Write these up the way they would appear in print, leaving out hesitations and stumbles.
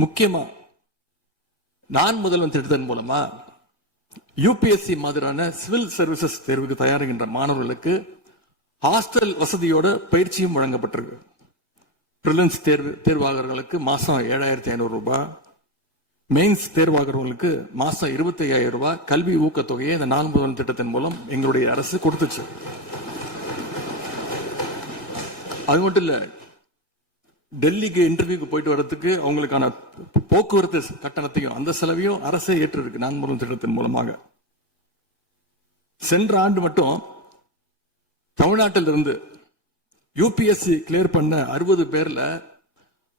முக்கியமா நான் முதல்வன் திட்டத்தின் மூலமா யூபிஎஸ்சி மாதிரியான சிவில் சர்வீசஸ் தேர்வுக்கு தயாராகின்ற மாணவர்களுக்கு ஹாஸ்டல் வசதியோட பயிற்சியும் வழங்கப்பட்டிருக்கு. பிரிலிம்ஸ் தேர்வாளர்களுக்கு மாசம் 7,500 ரூபாய், மெயின்ஸ் தேர்வாளர்களுக்கு மாசம் 25,000 ரூபாய் கல்வி ஊக்கத்தொகையை இந்த நான் முதல்வன் திட்டத்தின் மூலம் எங்களுடைய அரசு கொடுத்துச்சு. அது மட்டும் இல்ல, டெல்லிக்கு இன்டர்வியூக்கு போயிட்டு வர்றதுக்கு அவங்களுக்கான போக்குவரத்து கட்டணத்தையும் அந்த செலவையும் அரசே ஏற்று இருக்கு நான் முதல்வன் திட்டத்தின் மூலமாக. சென்ற ஆண்டு மட்டும் தமிழ்நாட்டில் இருந்து யூபிஎஸ்சி கிளியர் பண்ண 60 பேர்ல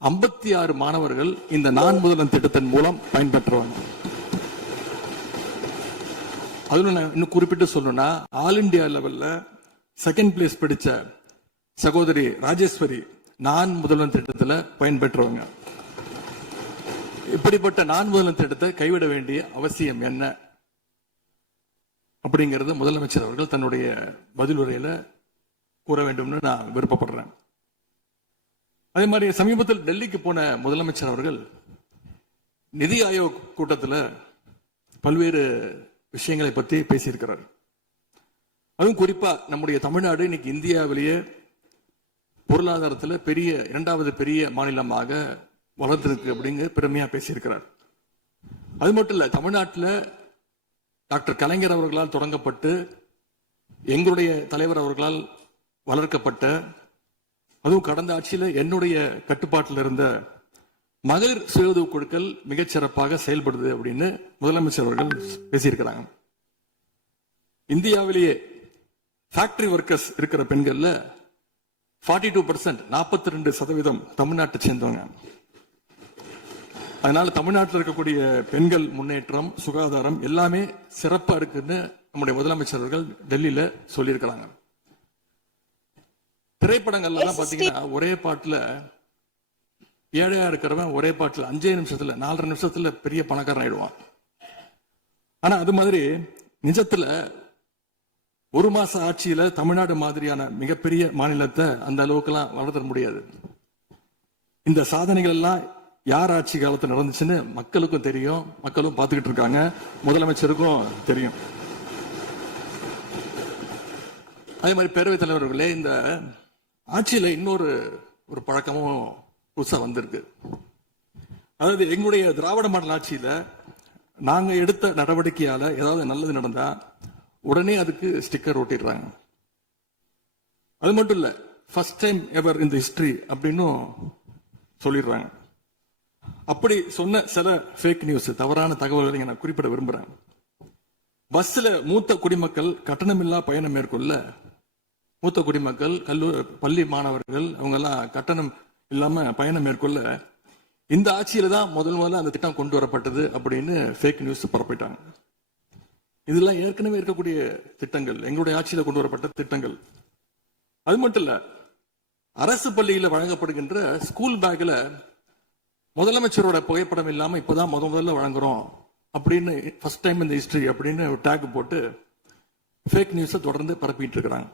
56 மாணவர்கள் இந்த நான் முதல்வன் திட்டத்தின் மூலம் பயன்பெற்றுவாங்க. அதுல நான் இன்னும் குறிப்பிட்டு சொல்லணும்னா, ஆல் இண்டியா லெவல்ல செகண்ட் பிளேஸ் படிச்ச சகோதரி ராஜேஸ்வரி நான் முதல்வன் திட்டத்தில் பயன்பெற்றவங்க. இப்படிப்பட்ட நான் முதல்வன் திட்டத்தை கைவிட வேண்டிய அவசியம் என்ன அப்படிங்கிறது முதலமைச்சர் அவர்கள் தன்னுடைய பதிலுரையில கூற வேண்டும்னு நான் விருப்பப்படுறேன். அதே மாதிரி சமீபத்தில் டெல்லிக்கு போன முதலமைச்சர் அவர்கள் நிதி ஆயோக் கூட்டத்தில் பல்வேறு விஷயங்களை பற்றி பேசியிருக்கிறார். அதுவும் குறிப்பா நம்முடைய தமிழ்நாடு இன்னைக்கு இந்தியாவிலேயே பொருளாதாரத்தில் இரண்டாவது பெரிய மாநிலமாக வளர்ந்திருக்கு அப்படிங்கிற பெருமையா பேசியிருக்கிறார். அது மட்டும் இல்ல, தமிழ்நாட்டில் டாக்டர் கலைஞர் அவர்களால் தொடங்கப்பட்டு எங்களுடைய தலைவர் அவர்களால் வளர்க்கப்பட்ட, அதுவும் கடந்த ஆட்சியில் என்னுடைய கட்டுப்பாட்டில் இருந்த மகளிர் சுய உதவி குழுக்கள் மிகச்சிறப்பாக செயல்படுது அப்படின்னு முதலமைச்சர் அவர்கள் பேசியிருக்கிறாங்க. இந்தியாவிலேயே ஃபேக்டரி ஒர்க்கர்ஸ் இருக்கிற பெண்கள்ல 42%, 42% தமிழ்நாட்டை சேர்ந்தவங்க. அதனால தமிழ்நாட்டில் இருக்கக்கூடிய பெண்கள் முன்னேற்றம், சுகாதாரம் எல்லாமே சிறப்பா இருக்குன்னு நம்முடைய முதலமைச்சர்கள் டெல்லியில சொல்லியிருக்கிறாங்க. திரைப்படங்கள்லாம் பாத்தீங்கன்னா ஒரே பாட்டுல ஏழையா இருக்கிறவன் ஒரே பாட்டுல 5 நிமிஷத்துல 4 நிமிஷத்துல பெரிய பணக்காரன் ஆயிடுவான். ஆனா அது மாதிரி நிஜத்துல ஒரு மாச ஆட்சியில தமிழ்நாடு மாதிரியான மிகப்பெரிய மாநிலத்தை அந்த அளவுக்கு எல்லாம் வளர்த்த முடியாது. இந்த சாதனைகள் எல்லாம் யார் ஆட்சி காலத்தில் நடந்துச்சுன்னு மக்களுக்கும் தெரியும், மக்களும் பார்த்துக்கிட்டு இருக்காங்க, முதலமைச்சருக்கும் தெரியும். அதே மாதிரி பேரவைத் தலைவர்களே, இந்த ஆட்சியில இன்னொரு பழக்கமும் புதுசா வந்திருக்கு. அதாவது எங்களுடைய திராவிட மாடல் ஆட்சியில நாங்க எடுத்த நடவடிக்கையால ஏதாவது நல்லது நடந்தா உடனே அதுக்கு ஸ்டிக்கர் ஒட்டிடுறாங்க. அது மட்டும் இல்ல, ஃபர்ஸ்ட் டைம் எவர் இன் தி ஹிஸ்டரி அப்படின்னு சொல்லிடுறாங்க. அப்படி சொன்ன சில ஃபேக் நியூஸ், தவறான தகவல்களை நான் குறிப்பிட விரும்புறேன். பஸ்ல மூத்த குடிமக்கள் கட்டணமில்லா பயணம் மேற்கொள்ள, மூத்த குடிமக்கள் பள்ளி மாணவர்கள் அவங்க எல்லாம் கட்டணம் இல்லாம பயணம் மேற்கொள்ள இந்த ஆட்சியில தான் முதல்ல அந்த திட்டம் கொண்டு வரப்பட்டது அப்படின்னு ஃபேக் நியூஸ் பரப்பிட்டாங்க. இதெல்லாம் ஏற்கனவே இருக்கக்கூடிய திட்டங்கள், எங்களுடைய ஆட்சியில கொண்டு வரப்பட்ட திட்டங்கள். அது மட்டும் இல்ல, அரசு பள்ளியில வழங்கப்படுகின்ற ஸ்கூல் பேக்ல முதலமைச்சரோட புகைப்படம் இல்லாம இப்பதான் முதல்ல வழங்குறோம் அப்படின்னு ஃபர்ஸ்ட் டைம் இந்த ஹிஸ்டரி அப்படின்னு டேக் போட்டு ஃபேக் நியூஸை தொடர்ந்து பரப்பிட்டு இருக்கிறாங்க.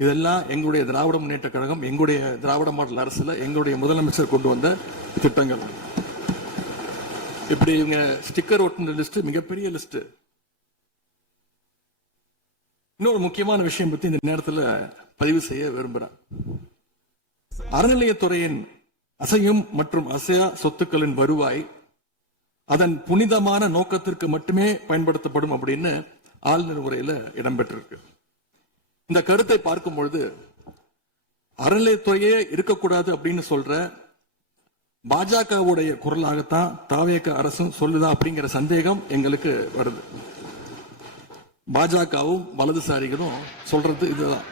இதெல்லாம் எங்களுடைய திராவிட முன்னேற்ற கழகம், எங்களுடைய திராவிட மாடல் அரசுல எங்களுடைய முதலமைச்சர் கொண்டு வந்த திட்டங்கள். இப்படி இவங்க ஸ்டிக்கர் ஒட்டின லிஸ்ட் மிகப்பெரிய லிஸ்ட். இன்னொரு முக்கியமான விஷயம் பத்தி இந்த நேரத்தில் பதிவு செய்ய விரும்புகிறேன். அறநிலையத்துறையின் அசையும் மற்றும் அசையா சொத்துக்களின் வருவாய் அதன் புனிதமான நோக்கத்திற்கு மட்டுமே பயன்படுத்தப்படும் அப்படின்னு ஆளுநர் உரையில இடம்பெற்றிருக்கு. இந்த கருத்தை பார்க்கும் பொழுது அறநிலையத்துறையே இருக்கக்கூடாது அப்படின்னு சொல்ற பாஜகவுடைய குரலாகத்தான் தாவேக அரசும் சொல்லுதா அப்படிங்கிற சந்தேகம் எங்களுக்கு வருது. பாஜகவும் வலதுசாரிகளும் சொல்றது இதுதான்,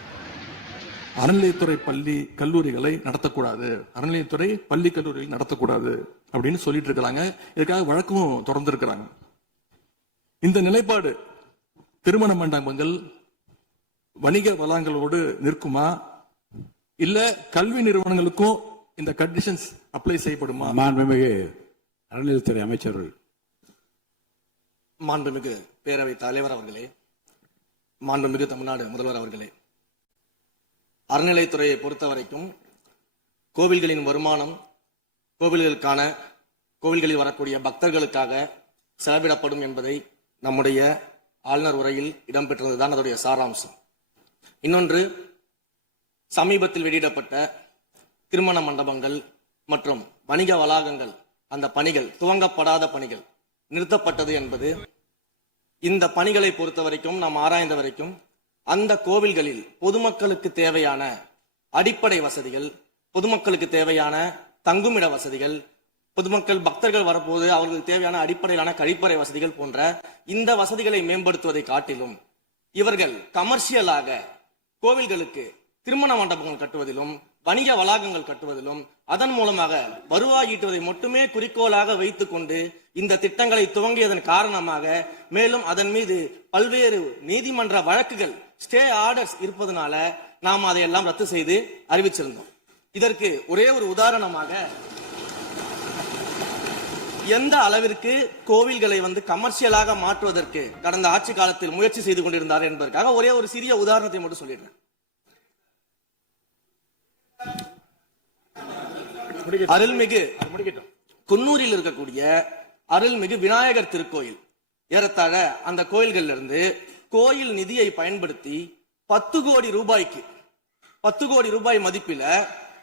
அறநிலையத்துறை பள்ளி கல்லூரிகளை நடத்தக்கூடாது, அறநிலையத்துறை பள்ளி கல்லூரிகளை நடத்தக்கூடாது அப்படின்னு சொல்லிட்டு இருக்கிறாங்க. இதுக்காக வழக்கும் தொடர்ந்து இருக்கிறாங்க. இந்த நிலைப்பாடு திருமண மண்டபங்கள் வணிக வளங்களோடு நிற்குமா, இல்ல கல்வி நிறுவனங்களுக்கும் இந்த கண்டிஷன்ஸ் அப்ளை செய்யப்படுமா? மாண்புமிகு அறநிலையத்துறை அமைச்சர்கள். மாண்புமிகு பேரவைத் தலைவர் அவர்களே, மாண்புமிகு தமிழ்நாடு முதல்வர் அவர்களே, அறநிலையத்துறையை பொறுத்த வரைக்கும் கோவில்களின் வருமானம், கோவில்களுக்கான கோவில்களில் வரக்கூடிய பக்தர்களுக்காக செலவிடப்படும் என்பதை நம்முடைய ஆளுநர் உரையில் இடம்பெற்றிருந்ததுதான் அதோடைய சாராம்சம். இன்னொன்று, சமீபத்தில் வெளியிடப்பட்ட திருமண மண்டபங்கள் மற்றும் வணிக வளாகங்கள், அந்த பணிகள் துவங்கப்படாத பணிகள் நிறுத்தப்பட்டது என்பது, இந்த பணிகளை பொறுத்த வரைக்கும் நாம் ஆராய்ந்த வரைக்கும் அந்த கோவில்களில் பொதுமக்களுக்கு தேவையான அடிப்படை வசதிகள், பொதுமக்களுக்கு தேவையான தங்குமிட வசதிகள், பொதுமக்கள் பக்தர்கள் வரப்போது அவர்களுக்கு தேவையான அடிப்படையிலான கழிப்பறை வசதிகள் போன்ற இந்த வசதிகளை மேம்படுத்துவதை காட்டிலும் இவர்கள் கமர்ஷியலாக கோவில்களுக்கு திருமண மண்டபங்கள் கட்டுவதிலும் வணிக வளாகங்கள் கட்டுவதிலும் அதன் மூலமாக வருவாய் ஈட்டுவதை மட்டுமே குறிக்கோளாக வைத்துக் கொண்டு இந்த திட்டங்களை துவங்கியதன் காரணமாக மேலும் அதன் மீது பல்வேறு நீதிமன்ற வழக்குகள், ஸ்டே ஆர்டர்ஸ் இருப்பதனால நாம் அதையெல்லாம் ரத்து செய்து அறிவிச்சிருந்தோம். இதற்கு ஒரே ஒரு உதாரணமாக, எந்த அளவிற்கு கோவில்களை கமர்ஷியலாக மாற்றுவதற்கு கடந்த ஆட்சி காலத்தில் முயற்சி செய்து கொண்டிருந்தார் என்பதற்காக ஒரே ஒரு சிறிய உதாரணத்தை மட்டும் சொல்லிடுறேன். அருள்மிகு குன்னூரில் இருக்கக்கூடிய அருள்மிகு விநாயகர் திருக்கோயில், ஏறத்தாழ அந்த கோயில்கள் இருந்து கோயில் நிதியை பயன்படுத்தி 10 கோடி ரூபாய்க்கு 10 கோடி ரூபாய் மதிப்பில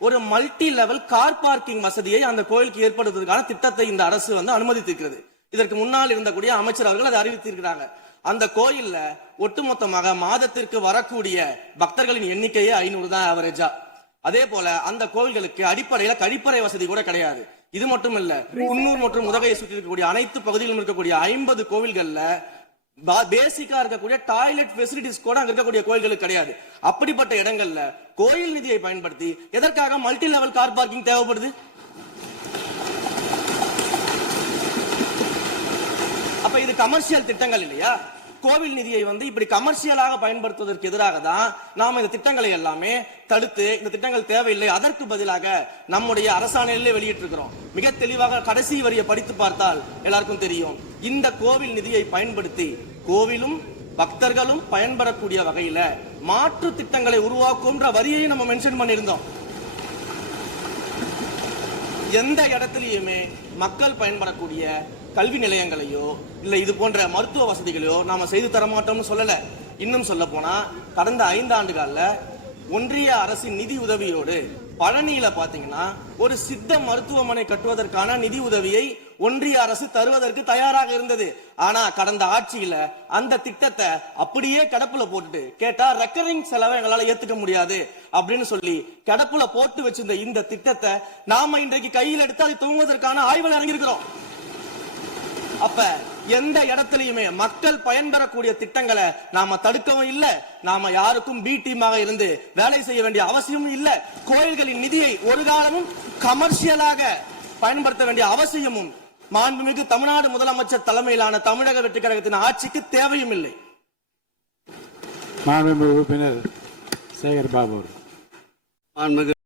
ஒரு மல்டி லெவல் கார் பார்க்கிங் வசதியை அந்த கோயிலுக்கு ஏற்படுத்துவதற்கான திட்டத்தை இந்த அரசு அனுமதித்திருக்கிறது. இதற்கு முன்னால் இருந்தக்கூடிய அமைச்சர் அவர்கள் அதை அறிவித்திருக்கிறாங்க. அந்த கோயில்ல ஒட்டுமொத்தமாக மாதத்திற்கு வரக்கூடிய பக்தர்களின் எண்ணிக்கையே 500 தான் ஆவரேஜா. அதே போல அந்த கோவில்களுக்கு அடிப்படையில கழிப்பறை வசதி கூட கிடையாது. இது மட்டும் இல்ல, குன்னூர் மற்றும் உதகையை சுற்றி இருக்கக்கூடிய அனைத்து பகுதிகளிலும் இருக்கக்கூடிய 50 கோவில்கள்ல பேசிக்கா இருக்கக்கூடிய டாய்லெட் ஃபெசிலிட்டிஸ் கூட அங்க இருக்கக்கூடிய கோயில்களுக்கு கிடையாது. அப்படிப்பட்ட இடங்கள்ல கோயில் நிதியை பயன்படுத்தி எதற்காக மல்டி லெவல் கார் பார்க்கிங் தேவைப்படுது? அப்ப இது கமர்ஷியல் திட்டங்கள் இல்லையா? கோவில் நிதியை இப்படி கமர்ஷியலாக பயன்படுத்துவதற்கு எதிராக தான் நாம இந்த திட்டங்களை எல்லாமே தடுத்து, இந்த திட்டங்கள் தேவையில்லை, அதற்கு பதிலாக நம்முடைய அரசாணையிலே வெளியிட்டிருக்கிறோம். மிக தெளிவாக கடைசி வரியை படித்து பார்த்தால் எல்லாருக்கும் தெரியும். இந்த கோவில் நிதியை பயன்படுத்தி கோவிலும் பக்தர்களும் பயன்பெறக்கூடிய வகையில மாற்று திட்டங்களை உருவாக்கும்ன்ற வரியை நம்ம மென்ஷன் பண்ணியிருந்தோம். எந்த இடத்திலையுமே மக்கள் பயன்படக்கூடிய கல்வி நிலையங்களையோ இல்ல இது போன்ற மருத்துவ வசதிகளையோ நாம செய்து தர மாட்டோம்னு சொல்லல. இன்னும் சொல்ல போனா, கடந்த 5 ஆண்டுகள்ல ஒன்றிய அரசின் நிதி உதவியோடு பழனியில பாத்தீங்கன்னா ஒரு சித்த மருத்துவமனை கட்டுவதற்கான நிதி உதவியை ஒன்றிய அரசு தருவதற்கு தயாராக இருந்தது. ஆனா கடந்த ஆட்சியில அந்த திட்டத்தை அப்படியே கடப்புல போட்டுட்டு, கேட்டா ரெக்கரிங் செலவை எங்களால ஏத்துக்க முடியாது அப்படின்னு சொல்லி கடப்புல போட்டு வச்சிருந்த இந்த திட்டத்தை நாம இன்றைக்கு கையில் எடுத்து அதை துவங்குவதற்கான ஆய்வில் இறங்கியிருக்கிறோம். அப்ப எந்த இடத்திலையுமே மக்கள் பயன்பெறக்கூடிய திட்டங்களை நாம தடுக்கவும் இல்ல, நாம யாருக்கும் பி டீமாக இருந்து வேலை செய்ய வேண்டிய அவசியமும் இல்ல. கோயில்களின் நிதியை ஒரு காலமும் கமர்ஷியலாக பயன்படுத்த வேண்டிய அவசியமும் மாண்புமிகு தமிழ்நாடு முதலமைச்சர் தலைமையிலான தமிழக வெற்றி கழகத்தின் ஆட்சிக்கு தேவையும் இல்லை. மாண்புமிகு உறுப்பினர் சேகர் பாபு.